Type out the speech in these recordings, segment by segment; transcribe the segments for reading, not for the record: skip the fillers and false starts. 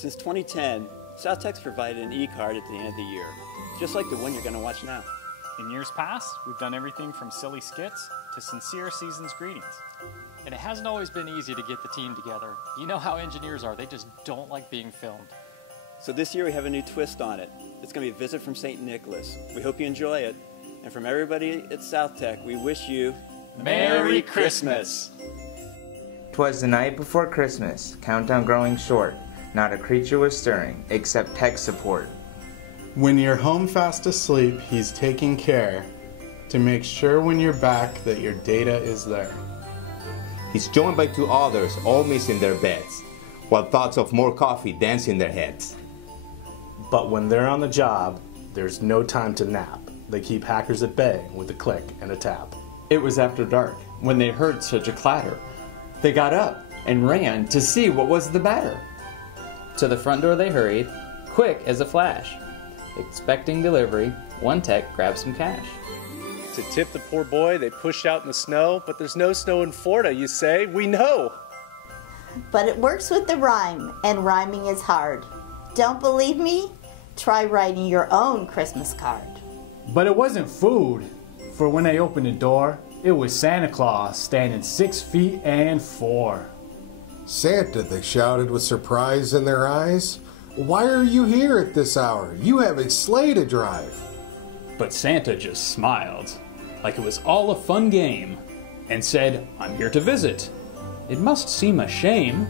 Since 2010, SouthTech's provided an e-card at the end of the year, just like the one you're going to watch now. In years past, we've done everything from silly skits to sincere season's greetings. And it hasn't always been easy to get the team together. You know how engineers are, they just don't like being filmed. So this year we have a new twist on it. It's going to be a visit from St. Nicholas. We hope you enjoy it. And from everybody at SouthTech, we wish you Merry Christmas! 'Twas the night before Christmas, countdown growing short. Not a creature was stirring, except tech support. When you're home fast asleep, he's taking care to make sure when you're back that your data is there. He's joined by two others, all missing their beds, while thoughts of more coffee dance in their heads. But when they're on the job, there's no time to nap. They keep hackers at bay with a click and a tap. It was after dark when they heard such a clatter. They got up and ran to see what was the matter. To the front door they hurried, quick as a flash. Expecting delivery, one tech grabbed some cash. To tip the poor boy, they pushed out in the snow, but there's no snow in Florida, you say? We know! But it works with the rhyme, and rhyming is hard. Don't believe me? Try writing your own Christmas card. But it wasn't food, for when they opened the door, it was Santa Claus standing 6 feet and 4. Santa, they shouted with surprise in their eyes. Why are you here at this hour? You have a sleigh to drive. But Santa just smiled, like it was all a fun game, and said, I'm here to visit. It must seem a shame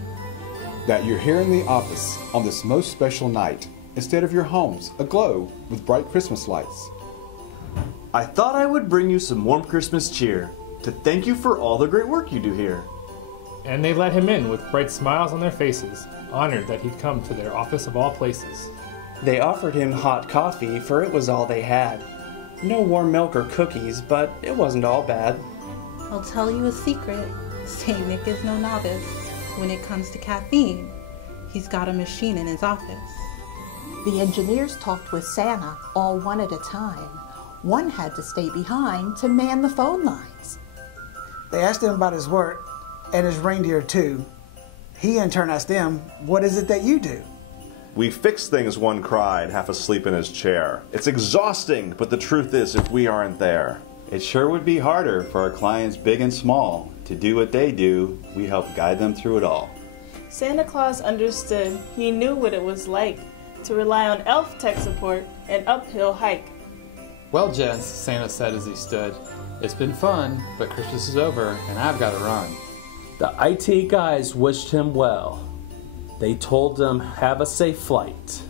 that you're here in the office on this most special night, instead of your homes aglow with bright Christmas lights. I thought I would bring you some warm Christmas cheer to thank you for all the great work you do here. And they let him in with bright smiles on their faces, honored that he'd come to their office of all places. They offered him hot coffee, for it was all they had. No warm milk or cookies, but it wasn't all bad. I'll tell you a secret. St. Nick is no novice. When it comes to caffeine, he's got a machine in his office. The engineers talked with Santa, all one at a time. One had to stay behind to man the phone lines. They asked him about his work and his reindeer too. He in turn asked them, what is it that you do? We fix things, one cried, half asleep in his chair. It's exhausting, but the truth is, if we aren't there, it sure would be harder for our clients big and small. To do what they do, we help guide them through it all. Santa Claus understood. He knew what it was like to rely on elf tech support and uphill hike. Well, gents, Santa said as he stood, it's been fun, but Christmas is over and I've got to run. The IT guys wished him well. They told him, have a safe flight.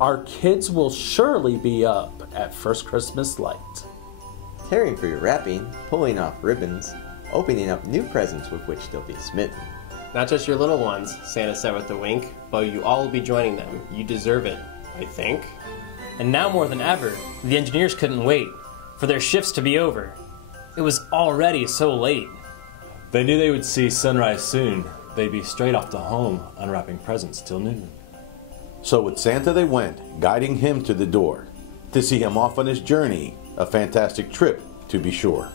Our kids will surely be up at first Christmas light. Tearing for your wrapping, pulling off ribbons, opening up new presents with which they'll be smitten. Not just your little ones, Santa said with a wink, but you all will be joining them. You deserve it, I think. And now more than ever, the engineers couldn't wait for their shifts to be over. It was already so late. They knew they would see sunrise soon. They'd be straight off to home, unwrapping presents till noon. So with Santa they went, guiding him to the door, to see him off on his journey, a fantastic trip, to be sure.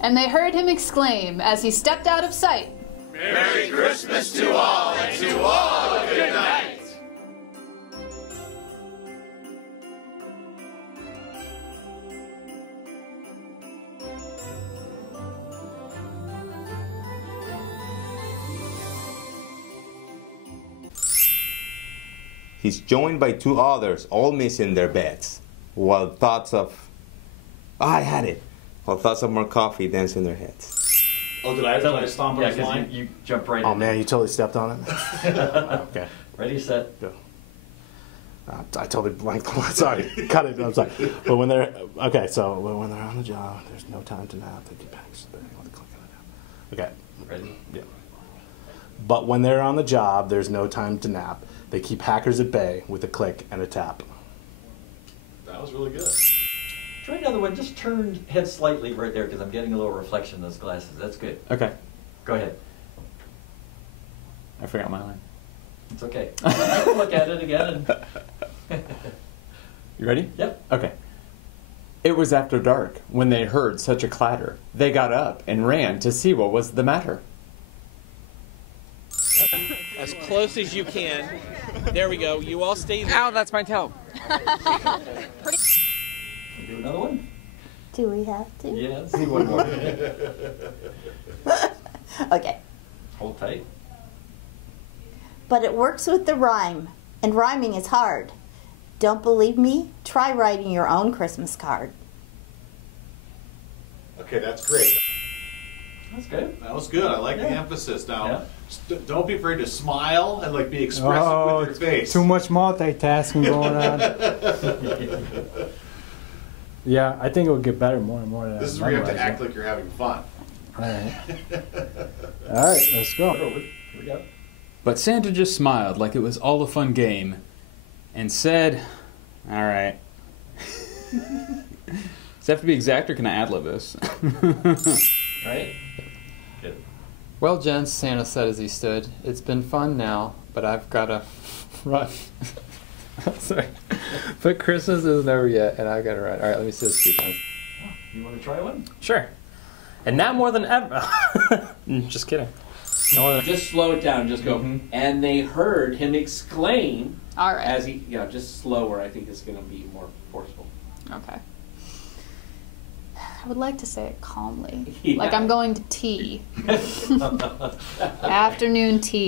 And they heard him exclaim as he stepped out of sight, Merry Christmas to all, and to all a good night! He's joined by two others, all missing their beds, while thoughts of, I had it, while thoughts of more coffee dance in their heads. Oh, did I totally stomp on his line? You jumped right in. Oh man, you totally stepped on it. Okay. Ready, set, go. I totally blanked. Sorry, cut it. I'm sorry. But when they're when they're on the job, there's no time to nap. They keep packs with a click on it. Okay. Ready? Yeah. But when they're on the job, there's no time to nap. They keep hackers at bay with a click and a tap. That was really good. Try another one. Just turn head slightly right there because I'm getting a little reflection in those glasses. That's good. Okay. Go ahead. I forgot my line. It's okay. I can look at it again. You ready? Yep. Okay. It was after dark when they heard such a clatter. They got up and ran to see what was the matter. As close as you can. There we go. You all stay there. Ow, that's my toe. Do another one? Do we have to? Yeah, let's see one more. Okay. Hold tight. But it works with the rhyme, and rhyming is hard. Don't believe me? Try writing your own Christmas card. Okay, that's great. That's good. That was good. I like the Yeah. emphasis. Now, Yeah. don't be afraid to smile and like be expressive with your face. Too much multitasking going on. Yeah, I think it will get better more and more. This is where you have to act like you're having fun. All right. All right, let's go. Here we go. But Santa just smiled like it was all a fun game and said, all right. Does it have to be exact or can I ad-lib this? Right? Good. Well, gents, Santa said as he stood, it's been fun now, but I've got to run. Sorry. But Christmas isn't over yet, and I've got to run. All right, let me see this 2 times. You want to try one? Sure. And now more than ever. Just kidding. Just slow it down. Just go. And they heard him exclaim. All right. As he, just slower. I think is going to be more forceful. Okay. I would like to say it calmly. Yeah. Like I'm going to tea. Afternoon tea.